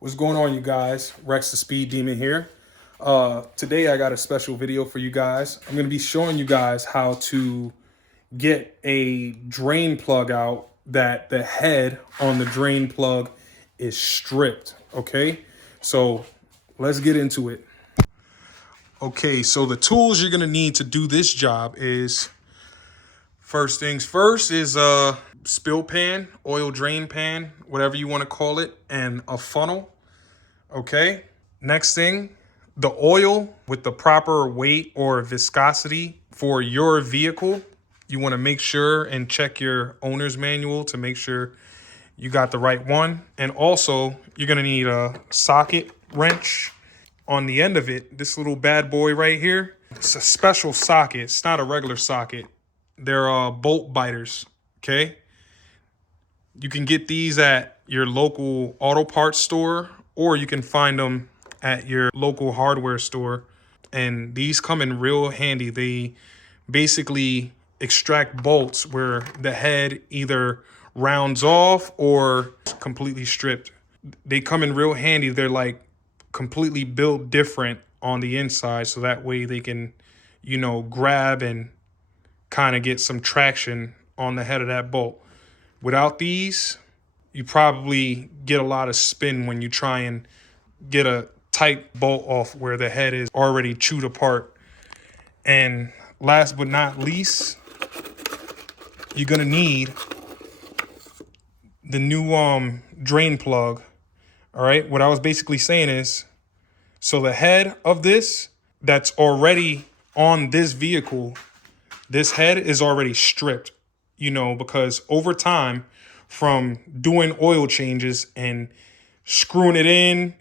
What's going on, you guys? Rex the Speed Demon here. Today I got a special video for you guys. I'm going to be showing you guys how to get a drain plug out that the head on the drain plug is stripped. Okay, so let's get into it. Okay, so the tools you're going to need to do this job is, first things first, is a spill pan, oil drain pan, whatever you want to call it, and a funnel. Okay. Next thing, the oil with the proper weight or viscosity for your vehicle. You want to make sure and check your owner's manual to make sure you got the right one. And also, you're going to need a socket wrench on the end of it. This little bad boy right here. It's a special socket. It's not a regular socket. They're bolt biters. Okay. You can get these at your local auto parts store, or you can find them at your local hardware store. And these come in real handy. They basically extract bolts where the head either rounds off or completely stripped. They come in real handy. They're like completely built different on the inside, so that way they can, grab and kind of get some traction on the head of that bolt. Without these, you probably get a lot of spin when you try and get a tight bolt off where the head is already chewed apart. And last but not least, you're going to need the new drain plug. All right. What I was basically saying is, so the head of this that's already on this vehicle, this head is already stripped, because over time, from doing oil changes and screwing it in,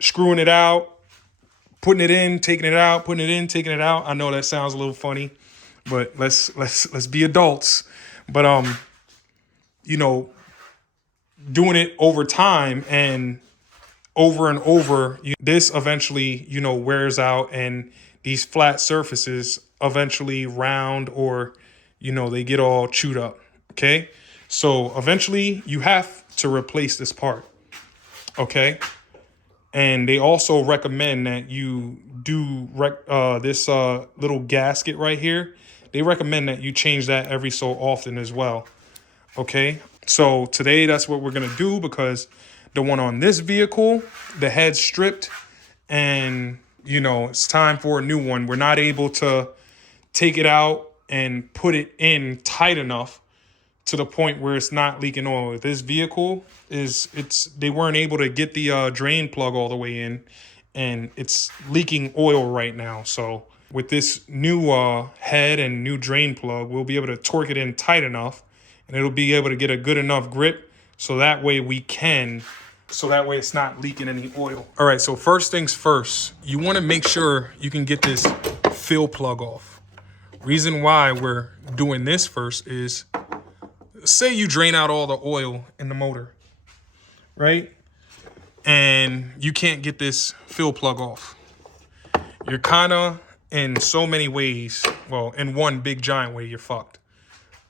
screwing it out, putting it in, taking it out, putting it in, taking it out. I know that sounds a little funny, but let's be adults. But doing it over time and over, this eventually, wears out, and these flat surfaces eventually round, or they get all chewed up. Okay. So eventually you have to replace this part. Okay. And they also recommend that you do this little gasket right here. They recommend that you change that every so often as well. Okay. So today that's what we're going to do, because the one on this vehicle, the head's stripped, and it's time for a new one. We're not able to take it out and put it in tight enough to the point where it's not leaking oil. This vehicle they weren't able to get the drain plug all the way in, and it's leaking oil right now. So with this new head and new drain plug, we'll be able to torque it in tight enough, and it'll be able to get a good enough grip, so that way it's not leaking any oil. All right, so first things first, you want to make sure you can get this fill plug off. Reason why we're doing this first is, say you drain out all the oil in the motor, right? And you can't get this fill plug off. You're kind of, in so many ways, well, in one big giant way, you're fucked.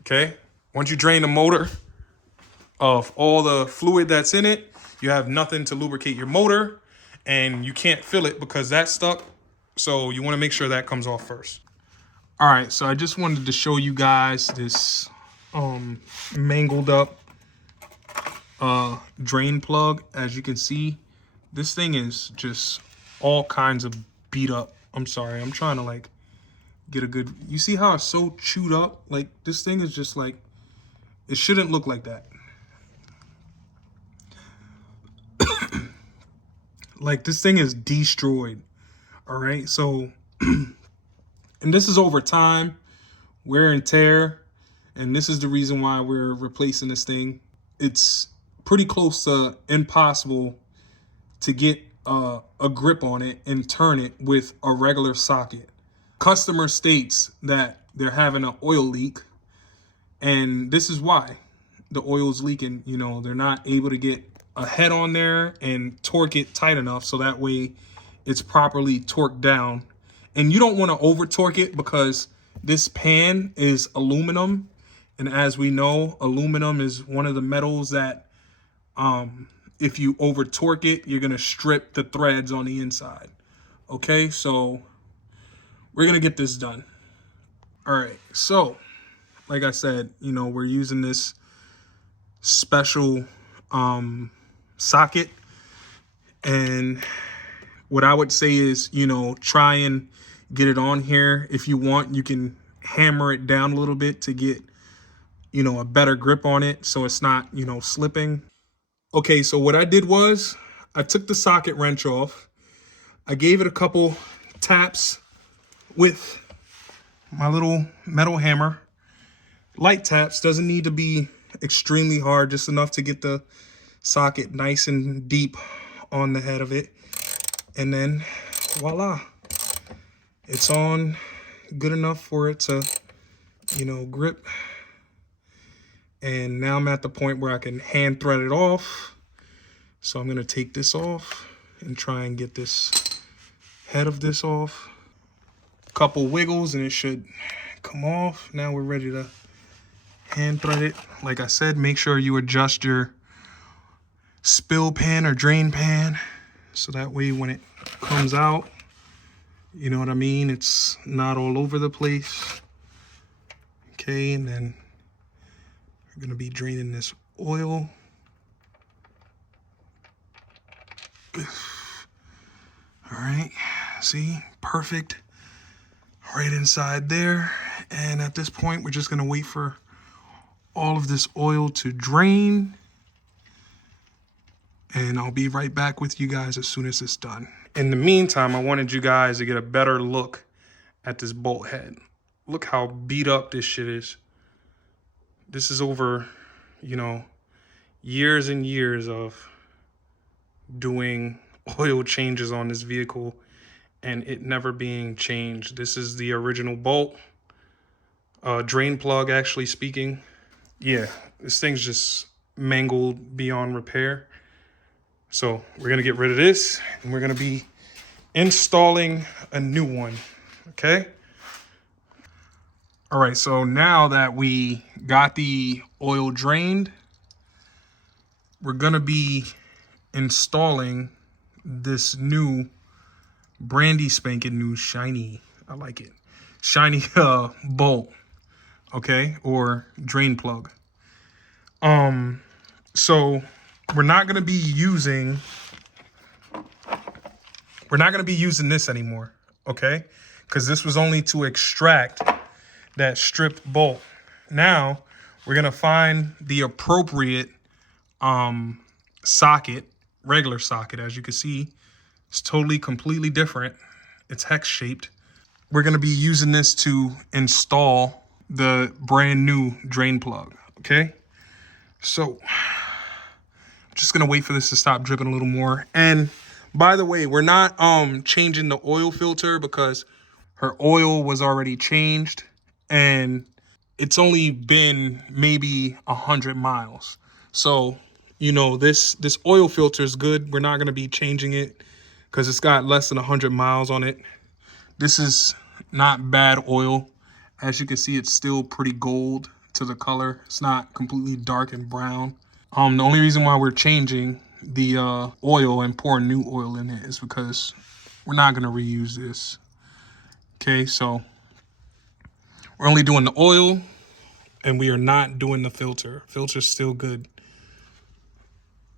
Okay? Once you drain the motor of all the fluid that's in it, you have nothing to lubricate your motor, and you can't fill it because that's stuck. So you want to make sure that comes off first. All right, so I just wanted to show you guys this mangled up drain plug. As you can see, this thing is just all kinds of beat up. I'm sorry, I'm trying to get a good, you see how it's so chewed up? Like, this thing is just it shouldn't look like that. Like, this thing is destroyed. All right, so and this is over time, wear and tear. And this is the reason why we're replacing this thing. It's pretty close to impossible to get a grip on it and turn it with a regular socket. Customer states that they're having an oil leak, and this is why the oil's leaking. They're not able to get a head on there and torque it tight enough so that way it's properly torqued down. And you don't want to over torque it, because this pan is aluminum. And as we know, aluminum is one of the metals that if you over torque it, you're gonna strip the threads on the inside. Okay, so we're gonna get this done. All right, so like I said, you know, we're using this special socket, and what I would say is, you know, try and get it on here. If you want, you can hammer it down a little bit to get, you know, a better grip on it so it's not, you know, slipping. Okay, so what I did was I took the socket wrench off. I gave it a couple taps with my little metal hammer. Light taps, doesn't need to be extremely hard, just enough to get the socket nice and deep on the head of it. And then voila, it's on good enough for it to, you know, grip. And now I'm at the point where I can hand thread it off. So I'm gonna take this off and try and get this head of this off. Couple wiggles and it should come off. Now we're ready to hand thread it. Like I said, make sure you adjust your spill pan or drain pan so that way when it comes out, you know what I mean, it's not all over the place. Okay, and then we're gonna be draining this oil. All right, see, perfect, right inside there. And at this point, we're just gonna wait for all of this oil to drain. And I'll be right back with you guys as soon as it's done. In the meantime, I wanted you guys to get a better look at this bolt head. Look how beat up this shit is. This is over, you know, years and years of doing oil changes on this vehicle and it never being changed. This is the original bolt, drain plug actually speaking. Yeah, this thing's just mangled beyond repair. So we're gonna get rid of this and we're gonna be installing a new one, okay? All right, so now that we got the oil drained, we're gonna be installing this new brandy spanking new shiny, I like it, shiny bolt, okay, or drain plug. So we're not gonna be using this anymore, okay? Because this was only to extract that stripped bolt. Now we're gonna find the appropriate socket, regular socket. As you can see, it's totally completely different. It's hex shaped. We're gonna be using this to install the brand new drain plug, okay? So I'm just gonna wait for this to stop dripping a little more. And by the way, we're not changing the oil filter because her oil was already changed and it's only been maybe 100 miles. So, you know, this oil filter is good. We're not gonna be changing it because it's got less than 100 miles on it. This is not bad oil. As you can see, it's still pretty gold to the color. It's not completely dark and brown. The only reason why we're changing the oil and pouring new oil in it is because we're not gonna reuse this. Okay, so we're only doing the oil and we are not doing the filter. Filter's still good.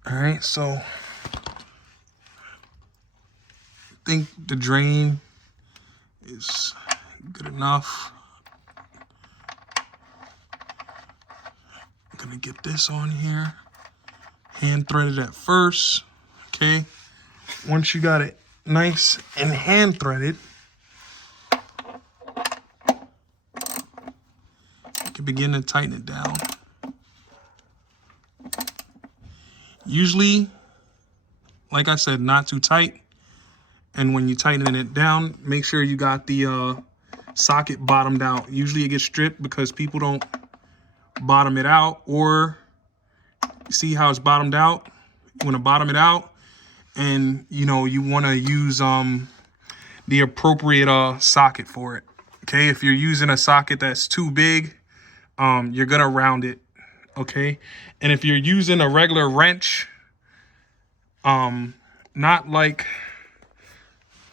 All right, so I think the drain is good enough. I'm gonna get this on here. Hand threaded at first, okay? Once you got it nice and hand threaded, you can begin to tighten it down. Usually, like I said, not too tight. And when you tighten it down, make sure you got the socket bottomed out. Usually it gets stripped because people don't bottom it out, or see how it's bottomed out. You want to bottom it out, and you know you want to use the appropriate socket for it. Okay, if you're using a socket that's too big, you're gonna round it. Okay, and if you're using a regular wrench, Not like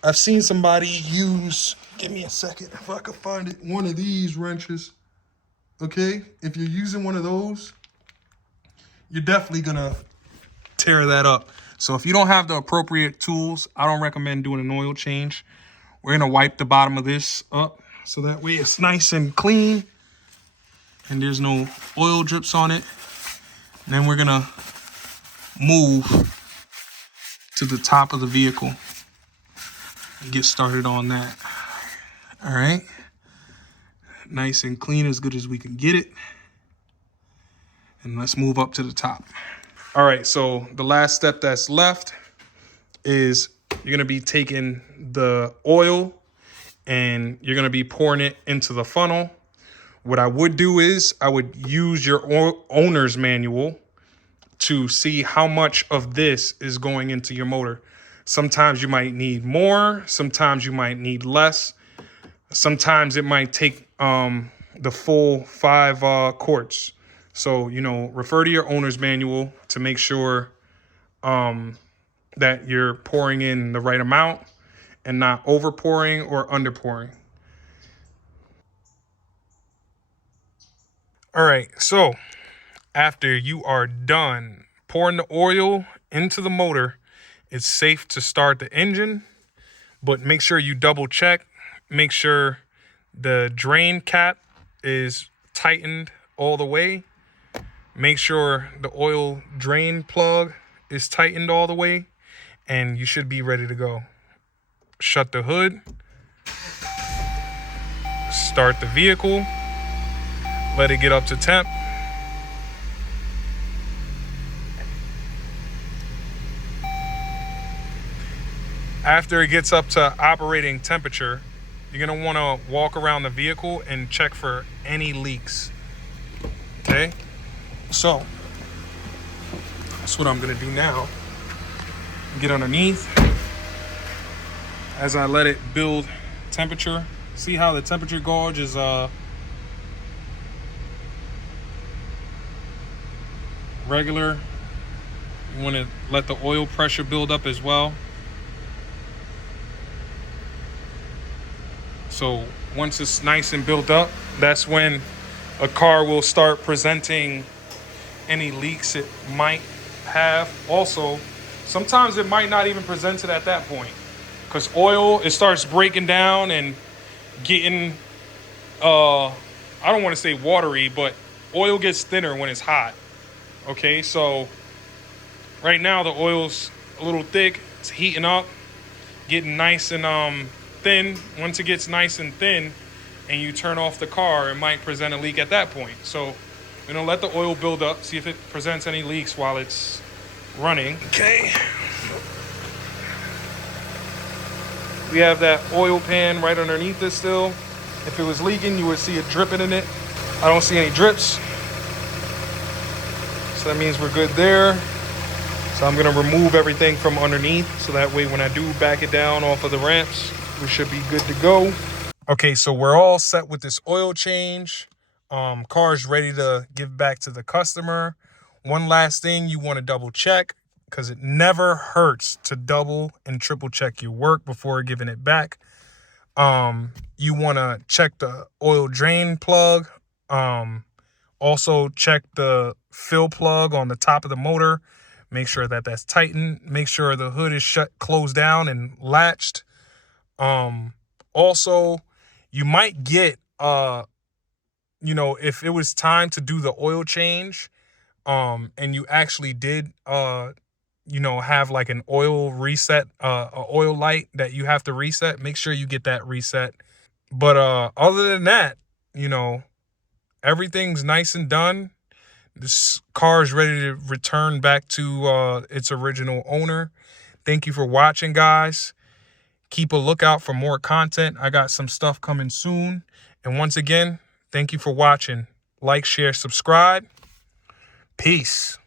I've seen somebody use, give me a second if I can find it, one of these wrenches. Okay, if you're using one of those, you're definitely gonna tear that up. So if you don't have the appropriate tools, I don't recommend doing an oil change. We're gonna wipe the bottom of this up so that way it's nice and clean and there's no oil drips on it. And then we're gonna move to the top of the vehicle and get started on that. All right, nice and clean, as good as we can get it. And let's move up to the top. All right, so the last step that's left is you're gonna be taking the oil and you're gonna be pouring it into the funnel. What I would do is I would use your owner's manual to see how much of this is going into your motor. Sometimes you might need more, sometimes you might need less. Sometimes it might take the full 5 quarts. So, you know, refer to your owner's manual to make sure that you're pouring in the right amount and not over pouring or under pouring. All right, so after you are done pouring the oil into the motor, it's safe to start the engine, but make sure you double check. Make sure the drain cap is tightened all the way. Make sure the oil drain plug is tightened all the way, and you should be ready to go. Shut the hood, start the vehicle, let it get up to temp. After it gets up to operating temperature, you're gonna wanna walk around the vehicle and check for any leaks, okay? So, that's what I'm gonna do now. Get underneath. As I let it build temperature, see how the temperature gauge is regular. You wanna let the oil pressure build up as well. So once it's nice and built up, that's when a car will start presenting any leaks it might have. Also, sometimes it might not even present it at that point, because oil, it starts breaking down and getting, I don't want to say watery, but oil gets thinner when it's hot. Okay, so right now the oil's a little thick, it's heating up, getting nice and thin. Once it gets nice and thin and you turn off the car, it might present a leak at that point. So we're gonna let the oil build up, see if it presents any leaks while it's running. Okay. We have that oil pan right underneath it still. If it was leaking, you would see it dripping in it. I don't see any drips. So that means we're good there. So I'm gonna remove everything from underneath so that way when I do back it down off of the ramps, we should be good to go. Okay, so we're all set with this oil change. Car's ready to give back to the customer. One last thing you want to double check, because it never hurts to double and triple check your work before giving it back. You want to check the oil drain plug. Also check the fill plug on the top of the motor. Make sure that that's tightened. Make sure the hood is closed down and latched. Also, you might get, you know, if it was time to do the oil change, and you actually did, you know, have like an oil reset, a oil light that you have to reset, make sure you get that reset. But, other than that, you know, everything's nice and done. This car is ready to return back to, its original owner. Thank you for watching, guys. Keep a lookout for more content. I got some stuff coming soon. And once again, thank you for watching. Like, share, subscribe. Peace.